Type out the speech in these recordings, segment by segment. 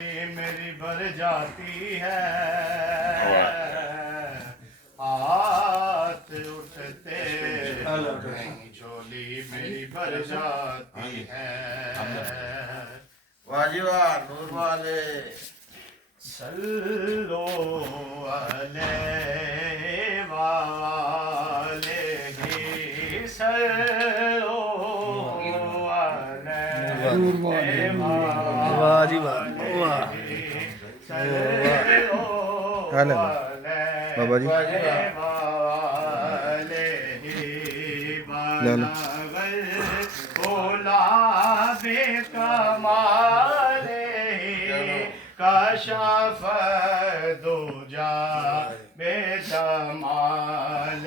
میری بھر جاتی ہے ہاتھ اٹھتے نہیں چولی میری بھر جاتی ہے واجی واہ نور والے صلو علیہ والہ صلو علیہ واجی واہ بابا جی بے کمال کشف دوجا بے جمال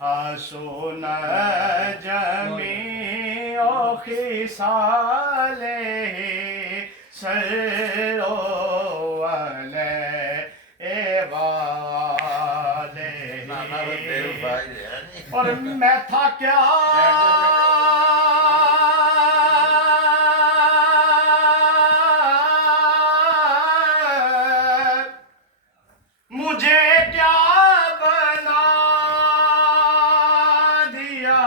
حسن جمیع خصال صلو علیہ والہ اور میں تھا کیا مجھے کیا بنا دیا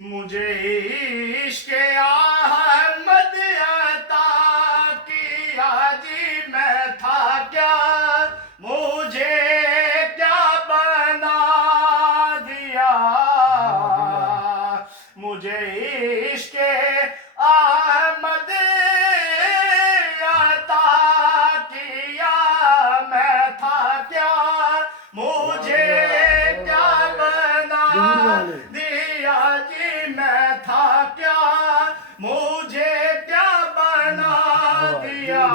مجھے عشق احمد عطا کیا جی میں تھا کیا مجھے کیا بنا دیا مجھے عشق احمد مجھے کیا بنا دیا جی میں تھا کیا مجھے کیا بنا دیا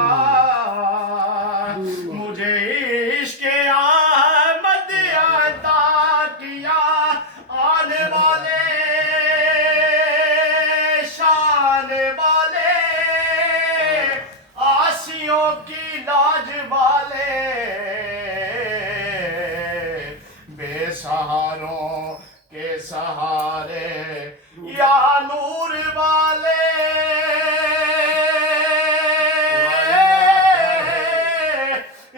مجھے عشق احمد عطا کیا آنے والے شان والے آسیوں کی لاج والے بے سہاروں کے سہارے یا نور والے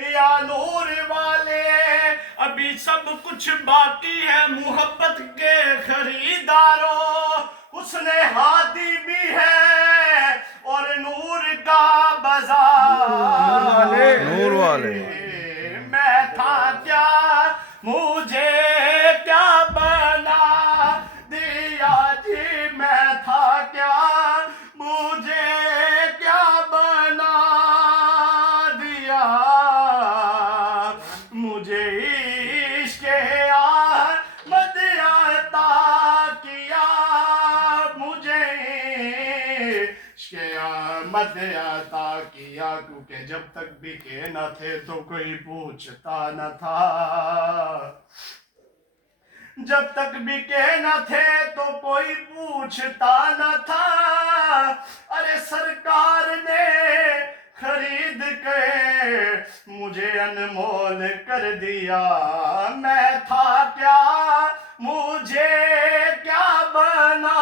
یا نور والے ابھی سب کچھ باقی ہے محبت کے خریداروں حسن ہادی بھی ہے اور نور کا بازار نور والے میں تھا کیا مجھے کیا بنا دیا جی میں تھا کیا مجھے کیا بنا دیا مجھے عشق احمد عطا کیا مجھے عشق احمد عطا کیا کیونکہ جب تک بکے نہ تھے تو کوئی پوچھتا نہ تھا جب تک بکے نہ تھے تو کوئی پوچھتا نہ تھا ارے سرکار نے خرید کے مجھے انمول کر دیا میں تھا کیا مجھے کیا بنا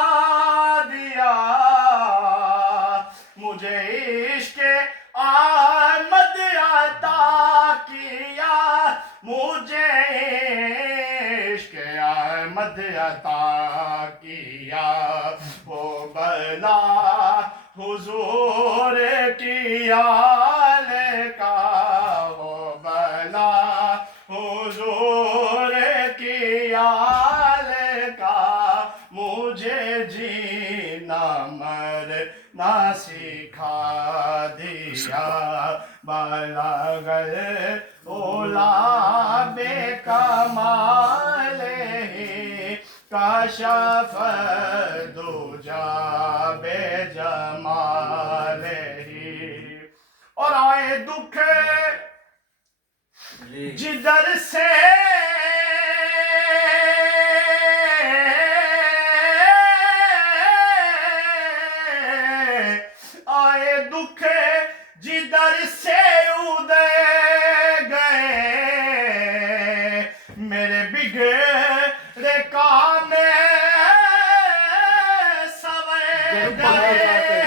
دیا مجھے عشق احمد عطا کیا مجھے عشق احمد عطا کیا وہ بنا حضور کی آل کا وہ بنا حضور کی آل کا مجھے جینا مرنا سکھا دیا بلغ اولا بے کمال کشف دوجا بے جمال اور آئے دکھ جدھر سے آئے دکھ جدھر سے ادھر گئے میرے بگڑے کام سوے گئے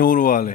ਨੂਰ ਵਾਲੇ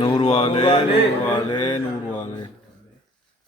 ਨੂਰ ਵਾਲੇ ਨੂਰ ਵਾਲੇ ਨੂਰ ਵਾਲੇ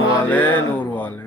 ਵਾਲੇ ਨੂਰ ਵਾਲੇ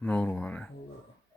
ਨੂਰ ਵਾਲੇ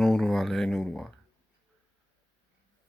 ਨੂਰ ਵਾਲੇ ਨੂਰ ਵਾਲੇ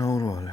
ਨੂਰ ਵਾਲੇ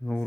ਨੂਰ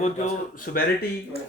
وہ جو سوبیرٹی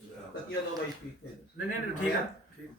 نہیں نہیں ٹھیک ہے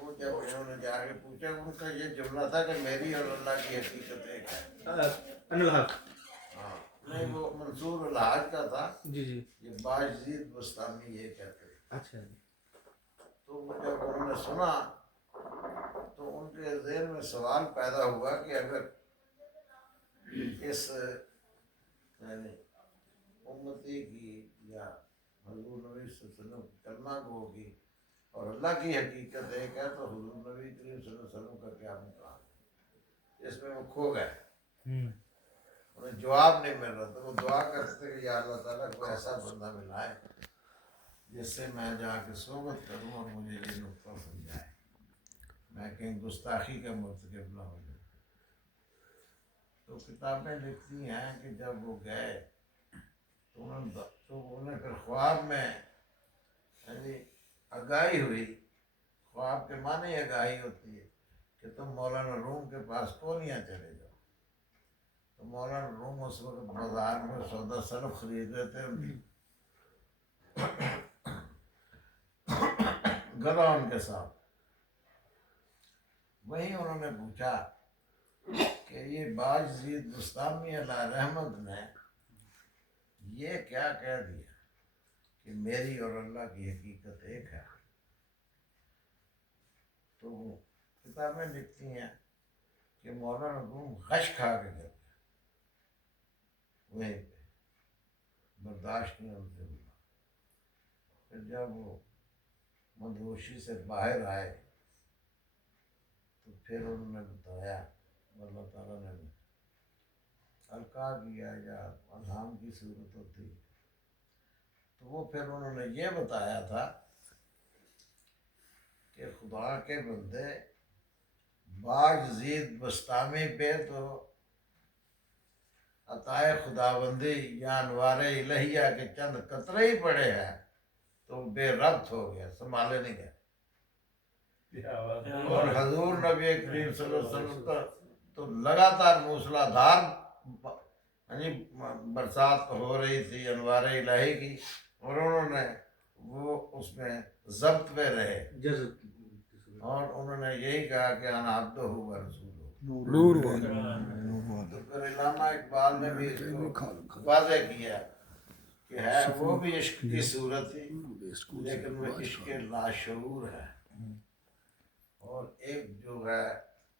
وہ جب انہوں نے جا کے پوچھا ان کا یہ جملہ تھا کہ میری اور اللہ کی حقیقت ایک ہے۔ ان الحق، ہاں نہیں وہ منصور الحاج کا تھا، جی جی، یہ باجزید بستامی یہ کہتے ہیں۔ اچھا جی، تو وہ جب انہوں نے سنا تو ان کے ذہن میں سوال پیدا ہوا کہ اگر اس یعنی امتی کی یا حضور نبی صلی اللہ علیہ وسلم کی کلمہ گو کی اور اللہ کی حقیقت ایک ہے تو حضور نبی کریم صلی اللہ علیہ وسلم کا کیا مقام؟ اس میں وہ کھو گئے، انہیں جواب نہیں مل رہا تھا۔ وہ دعا کرتے تھے کہ یا اللہ تعالیٰ کو ایسا بندہ ملائے جس سے میں جا کے صحبت کروں اور مجھے یہ نقطہ سمجھائے، میں کہیں گستاخی کا مرتکب نہ ہو جاؤں۔ تو کتابیں لکھتی ہیں کہ جب وہ گئے تو انہیں پھر خواب میں یعنی آگاہی ہوئی، خواب کے معنی آگاہی ہوتی ہے کہ تم مولانا روم کے پاس کونیاں چلے جاؤ۔ تو مولانا روم اس وقت بازار میں سودا سلف خرید رہے تھے، ان کی گدا ان کے ساتھ۔ وہیں انہوں نے پوچھا کہ یہ باجزید بستامی علیہ رحمت نے یہ کیا کہہ دیا کہ میری اور اللہ کی حقیقت ایک ہے؟ تو وہ کتابیں لکھتی ہیں کہ مولانا روم غش کھا کے گئے وہیں پہ، برداشت نہیں ہوتے ہوئے۔ پھر جب وہ مدہوشی سے باہر آئے تو پھر انہوں نے بتایا، اللہ تعالیٰ نے القاء کیا یا الہام کی صورت ہوتی، تو وہ پھر انہوں نے یہ بتایا تھا کہ خدا کے بندے باجزید بستامی پہ تو عطائے خداوندی یا انوار الہیہ کے چند قطرے ہی پڑے ہیں تو بے ربط ہو گیا، سنبھالے نہیں گئے۔ اور حضور نبی کریم صلی اللہ علیہ وسلم کا تو لگاتار موسلادھار یعنی برسات ہو رہی تھی انوار الہی کی، اور انہوں نے وہ اس میں ضبط میں رہے جذب، اور انہوں نے یہی کہا کہ انا عبدہ و رسولہ۔ نور تو پھر علامہ اقبال نے بھی اس کو واضح کیا کہ ہے وہ بھی عشق کی صورت ہی لیکن وہ عشق لاشعور ہے، اور ایک جو ہے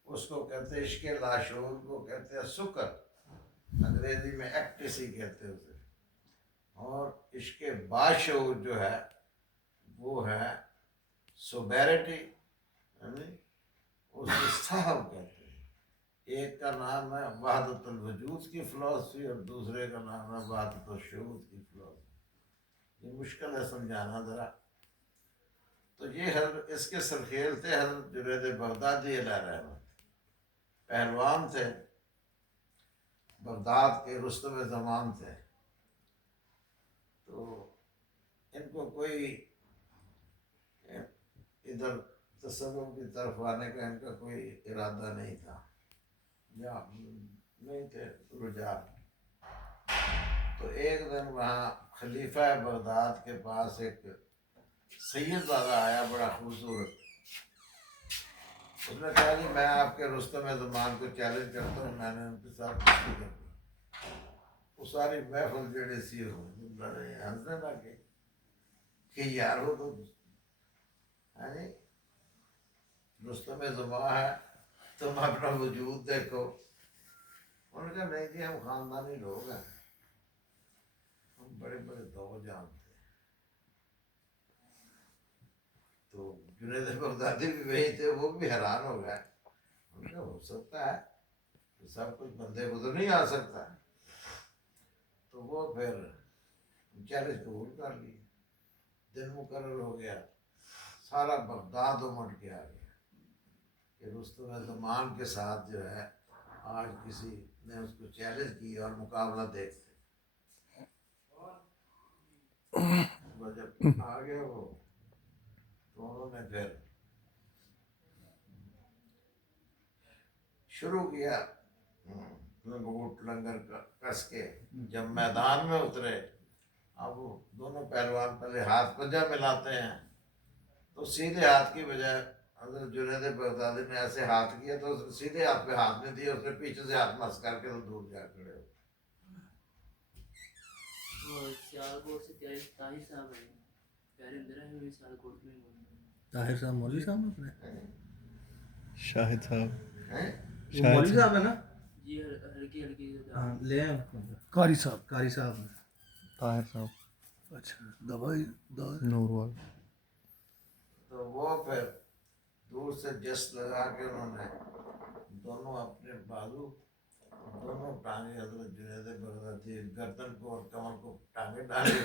اس کو کہتے ہیں عشق لاشعور کو کہتے ہیں سکر، انگریزی میں ایکٹیسی کہتے ہیں اسے، اور عشق باشعور جو ہے وہ ہے سوبیرٹی، یعنی اس کو صاحب کہتے ہیں۔ ایک کا نام ہے وحدت الوجود کی فلسفی اور دوسرے کا نام ہے وحدت الشعور کی فلسفی۔ یہ مشکل ہے سمجھانا ذرا۔ تو یہ حضرت اس کے سرخیل تھے حضرت جنید بغدادی علیہ رحمت، پہلوان تھے، بغداد کے رستم زمان تھے۔ تو ان کو کوئی ادھر تصوف کی طرف آنے کا ان کا کوئی ارادہ نہیں تھا یا نہیں تھے رجحان۔ تو ایک دن وہاں خلیفہ بغداد کے پاس ایک سید زادہ آیا بڑا خوبصورت، اس نے کہا کہ میں آپ کے رستم زمان کو چیلنج کرتا ہوں، میں نے ان کے ساتھ کشتی کرنی۔ وہ ساری محفل جڑی سی ہنسنے لگے کہ یار وہ تو رستم زمان ہے، تم اپنا وجود دیکھو۔ انہوں نے کہا نہیں جی ہم خاندانی لوگ ہیں، ہم بڑے بڑے دو جانتے ہیں۔ تو جنید بغدادی بھی وہی تھے، وہ بھی حیران ہو گئے۔ انہوں نے کہا ہو سکتا ہے کہ سب کچھ بندے کو تو نہیں آ سکتا۔ تو وہ پھر چیلنج قبول کر لی، دن مقرر ہو گیا، سارا بغداد امٹ کے آ گیا کہ رستم زمان کے ساتھ جو ہے آج کسی نے اس کو چیلنج کی اور مقابلہ دیکھتے۔ وہ جب آ گیا وہ تو انہوں نے پھر شروع کیا گھوٹ لنگر کس کے. جب میدان میں اترے اب وہ دونوں پہلوان پہلے ہاتھ پنجہ ملاتے ہیں تو سیدھے ہاتھ کی بجائے حضرت جنید بغدادی نے ایسے ہاتھ کیا تو اس نے سیدھے ہاتھ پہ ہاتھ نہیں دیا, اس نے پیچھے سے ہاتھ مس کر کے تو دور جا کھڑے ہو. سیالکوٹ سے طاہر صاحب ہیں, پیارے اندر ہیں ہوئے سیالکوٹ میں. طاہر صاحب مولوی صاحب ہیں اپنے, شاہد صاحب ہیں وہ مولوی صاحب ہیں نا, جی ہلکی ہلکی ہاں لے آئے قاری صاحب. قاری صاحب ہیں. طاہر صاحب اچھا دوائی نور والے. تو وہ پھر دور سے جس لگا کے انہوں نے دونوں اپنے بازو دونوں ٹانگیں حضرت جنید بغدادی گردن کو اور کمر کو ٹانگیں ڈالی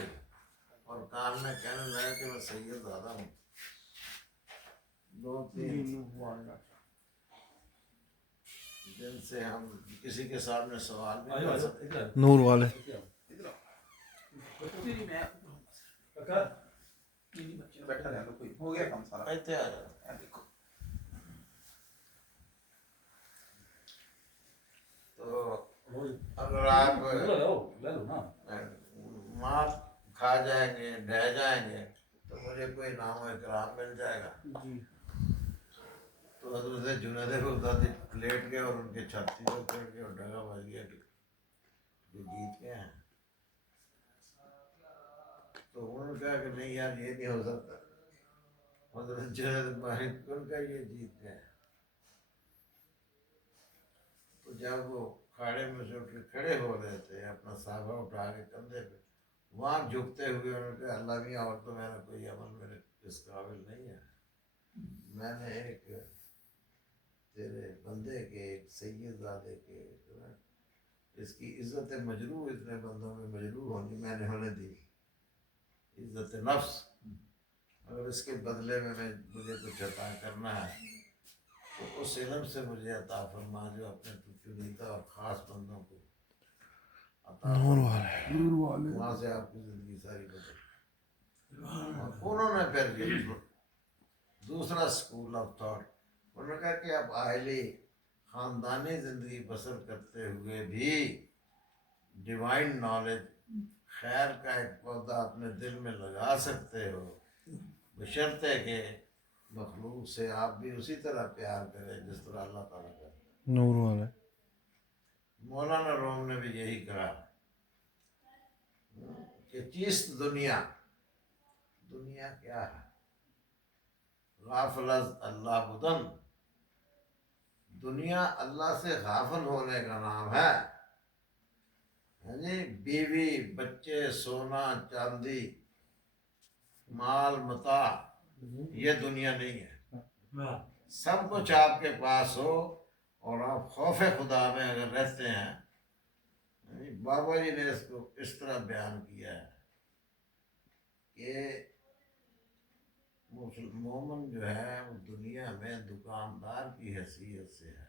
اور کان میں کہنے لگا کہ میں سید زیادہ ہوں. 2-3 دن سے ہم کسی کے سامنے سوال نہیں کر سکتے. نور والے ایسے آ جاتے. تو اگر آپ ماں کھا جائیں گے ڈہ جائیں گے تو مجھے کوئی نام و اکرام مل جائے گا. تو حضرت جنید بغدادی لیٹ گئے اور ان کے چھاتی کو پھڑ کے اور ڈگا بج گیا کہ یہ جیت گئے ہیں. تو انہوں نے کہا کہ نہیں یار یہ نہیں ہو سکتا. حضرت جنید مالک ان کا یہ جیت گئے. تو جب وہ کھاڑے میں سے اٹھ کے کھڑے ہو رہے تھے اپنا صحابہ اٹھا کے کندھے پہ, وہاں جھکتے ہوئے انہوں نے کہا اللہ میاں اور تو میرا کوئی عمل میرے اس قابل نہیں ہے. میں نے ایک تیرے بندے کے ایک سید زادے کے اس کی عزت مجروح اتنے بندوں میں مجروح ہونی میں نے ہونے دی. عزت نفس اگر اس کے بدلے میں مجھے کچھ عطا کرنا ہے تو اس علم سے مجھے عطا فرما جو اپنے چنیدہ اور خاص بندوں کو عطا فرما. وہاں سے آپ کی زندگی ساری بدل. اور انہوں نے پھر یہ دوسرا اسکول آف تھاٹ, انہوں نے کہا کہ آپ اہلی خاندانی زندگی بسر کرتے ہوئے بھی ڈیوائن نالج خیر کا ایک پودا اپنے دل میں لگا سکتے ہو بشرطے کہ مخلوق سے آپ بھی اسی طرح پیار کریں جس طرح اللہ تعالیٰ کرے. نور والے مولانا روم نے بھی یہی کہا کہ چیست دنیا کیا ہے؟ غافل از اللہ بدن, دنیا اللہ سے غافل ہونے کا نام ہے. یعنی بیوی بچے سونا چاندی مال متاع یہ دنیا نہیں ہے. سب کچھ آپ کے پاس ہو اور آپ خوف خدا میں اگر رہتے ہیں. یعنی بابا جی نے اس کو اس طرح بیان کیا ہے کہ مومن جو ہے وہ دنیا میں دکاندار کی حیثیت سے ہے.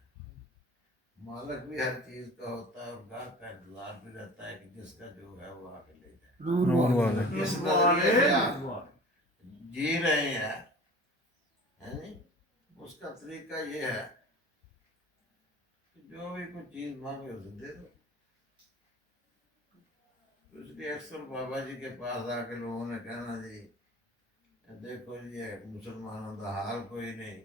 مالک بھی ہر چیز کا ہوتا ہے اور گاہک کا انتظار بھی رہتا ہے کہ جس کا جو ہے وہ آ کے لے جائے. نور والے اس نظریے سے آپ جی رہے ہیں یعنی اس کا طریقہ یہ ہے کہ جو بھی کوئی چیز مانگے اسے دے دو. اس لیے اکثر بابا جی کے پاس آ کے لوگوں نے کہنا جی دیکھو جی مسلمانوں کا حال کوئی نہیں,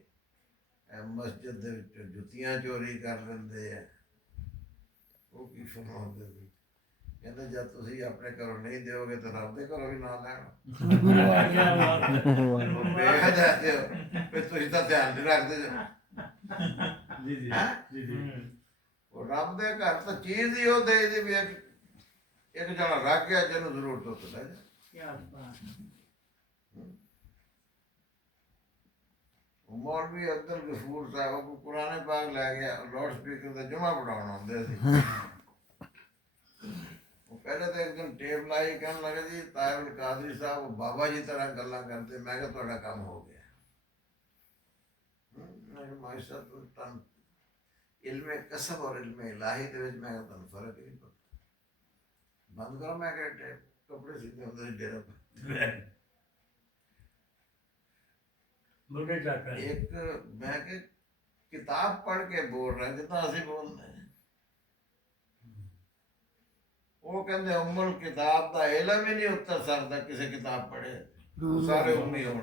مسجد دے وچوں جُتیاں چوری کر لیندے ہیں. وہ کی فرماتے تھے کہتے جب تسی اپنے گھروں نہیں دیو گے تو رب دے گھروں بھی نہ لینا. بے جاتے ہو پھر تسی تو دھیان نہیں رکھتے جو وہ رب دے گھر تو چیز ہی وہ دے دی بھی ایک جنا رکھ گیا جنوں ضرورت ہو تو لے جائے. مولوی عبد الغفور صاحب کو قرآن پاک لے گیا لاؤڈ سپیکر سے جمعہ پڑھانا ہوندے سی. وہ پہلے تو ایک دن ٹیپ لائی کہنے لگے جی طاہر القادری صاحب بابا جی طرح گلاں کرتے. میں کہ تہاڈا کام ہو گیا. میں کہ ماشاء صاحب علم کسب اور علم الہی دے وچ میں کہ تانوں فرق نہیں پتا. بند کرو میں کہ ٹیپ کپڑے سیدھے ہوندے ڈیرے پہ ਮੁੰਡੇ ਚੱਕਰ ਇੱਕ ਮੈਂ ਕਿ ਕਿਤਾਬ ਪੜ੍ਹ ਕੇ ਬੋਲ ਰਿਹਾ ਜਿੱਦਾਂ ਅਸੀਂ ਬੋਲਦੇ ਹਾਂ। ਉਹ ਕਹਿੰਦੇ ਉਮਲ ਕਿਤਾਬ ਦਾ ਇਲਮ ਹੀ ਨਹੀਂ ਉੱਤਰ ਸਕਦਾ ਕਿਸੇ ਕਿਤਾਬ ਪੜ੍ਹੇ, ਸਾਰੇ ਉਮੀ ਹੋਣ।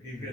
ਠੀਕ ਹੈ